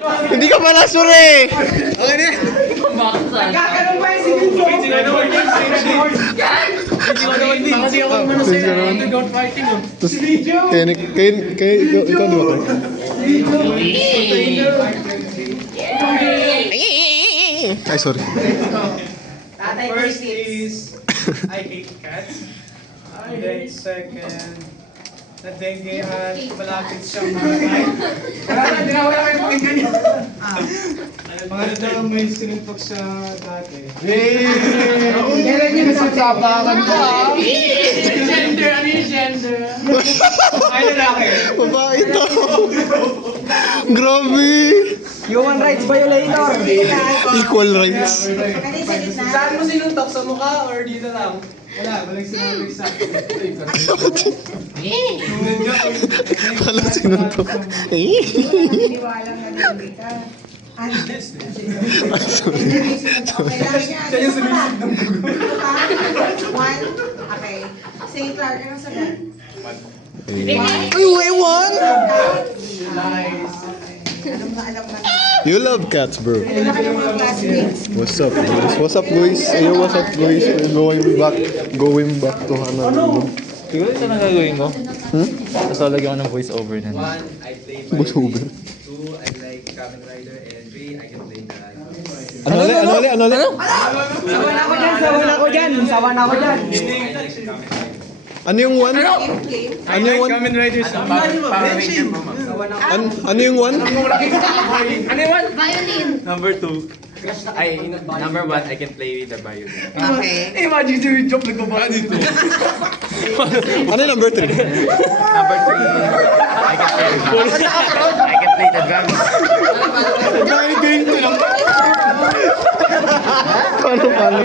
Hindi ka pala sure! Okay na. Nagkakaroon ba yung sinundo? Kasi ako naman Sige sa naman. underground fighting. Tapos, kaya ikaw di ba kayo? Ay, sorry. First is, I hate cats. And then second, na dengue at malapit siyang mamatay. Wala kayo pakinggan yun. Pangatlo, may sinuntok siya dati. Kailan yung nasagsabakan ka? Gender, ano yung gender? Ay, lalaki. Babae ito. Grabe. Human rights violator. Equal rights. Saan mo sinuntok? Sa mukha or dito lang? Wala, walang sinabi sa akin. Walang sinuntok. Paniwalang nalili ka. One. Okay. Say Clark, anong sagot? Ay, wait, one? Nice. Alam na. You love cats, bro. Alam na kayo mga classmates. What's up, guys? What's up, guys? Ayo, what's up, guys? Going back to Hanalo. Siguro ito na gagawin ko. Tapos lalagyan ko ng voice over na. 1, I play Boss Uber. 2, I like Kamen Rider, and 3, I can play the... Ano ulit? Sawan ako dyan. Ano yung one? Game. Ano yung one? Kamen Rider sa Ano yung one? Violin. Number 2. Number 1, I can play with the violin. Okay. Imagine yung job nagbabahan dito. Ano yung number 3? Number 3, I can play the drums. Paano?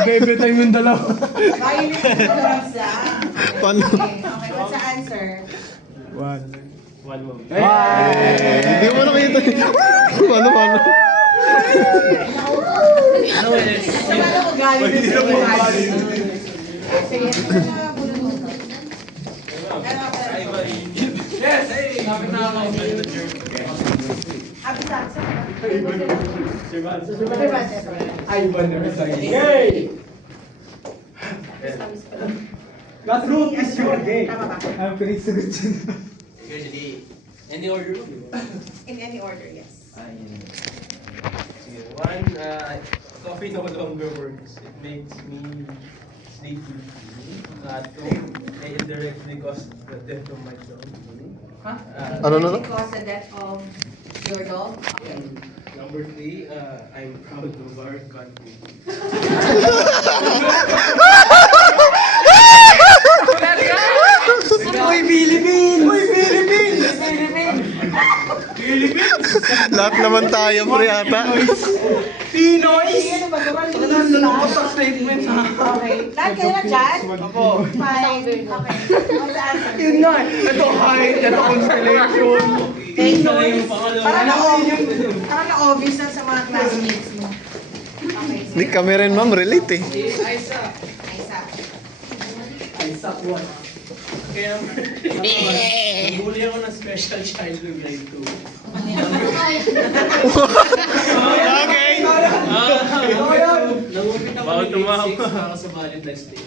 Bebe tayo yung dalawa. Violin and drums Paano? Okay, what's the answer? One more. Hindi mo nakita. Paano? Sa wala ko galing na sa buhay. Sige, ito na bulong mo. Yes! Hey! Sabi na ako. Abisaksa. Ay, ba naman sa Yay! That room is your day. Tama ba? I'm pretty sagot dyan. Usually, any order mo? In any order, yes. Sige, 1, coffee no longer works. It makes me sleepy. 2, I indirectly caused the death of my dog. Ano? Because the death of your dog? Okay. Number 3, I'm proud of our country. Uy, Philippines! Lahat naman tayo, pre, ata. Pinoy! Ano ba? Lalakotak statement ha. Okay. Lahat kayo na dyan? Opo. Fine. Okay. What's the answer? Yun na, ito height, ito constellation. Okay, so parang na-obvious na sa mga classmates mo. Okay, Hindi kami rin, ma'am. Relate eh. Isa. I suck one. Kaya, nabuli ako ng special child ng grade 2. Okay. Nangupit ako ng grade 6 para sa Valentine's Day.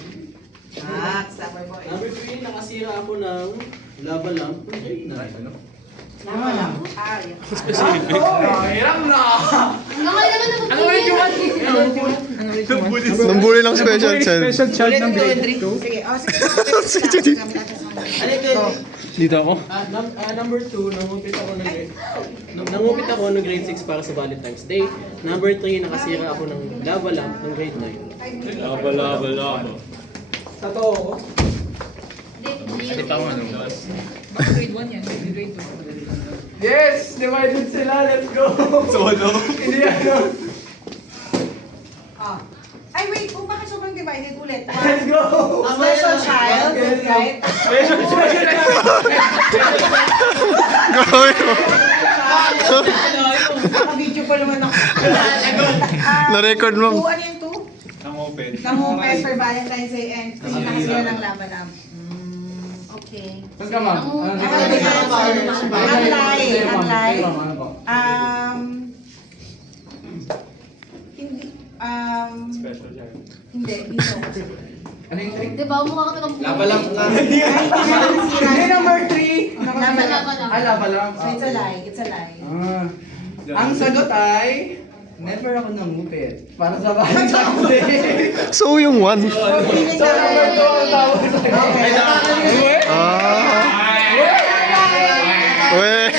Ah, summer boy. Number 3, nakasira ako ng lava lamp ng grade 9. Lama lang. Ah, yun. Hiram na! Okay naman na Nambuli lang special child. Special child ng grade 2. Sige, sige. Dito ako. Number 2, nangupit ako ng grade 6 para sa Valentine's Day. Number 3, nakasira ako ng lava lamp ng grade 9. Laba. Totoo ko. Hindi pa ako ano. Yes! Divided sila, let's go! Solo. Hindi ano. Ah. Ay, wait. Kung bakit sobrang divided ulit? Let's go! Special child, right? Special child! Gawin mo. Naka-video pa naman ako. Na-record mo. Two, ano yung two? Nangupes for Valentine's Day and kasi nakasira ng laban. Okay. Saan ka, ma'am? Nakasira ng Hindi, hindi, dito. Ano yung trick? Di ba, mukha kami ng Laba lang ka. Hindi, number 3. Laba lang. Laba lang. So it's a lie, it's a lie. Ang sagot ay, never ako nangupit. Para sa bahay sa akin. So yung one. So, number 2 ang tawag sa'yo. Weh.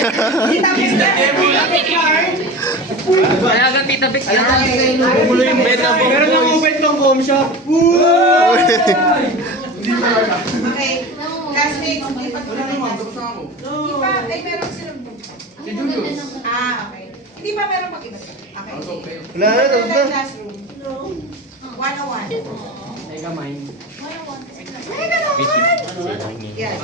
Kaya ka Tita Vic yan. Meron lang open tong home shop. Okay, last week, hindi pa Wala naman, tapos na ako. Hindi pa, ay meron silang Si Julius. okay. Hindi pa meron pag-iba. Okay. Okay. Wala na, tapos na. Classroom. 101. Ay, kamay. 101. Yes.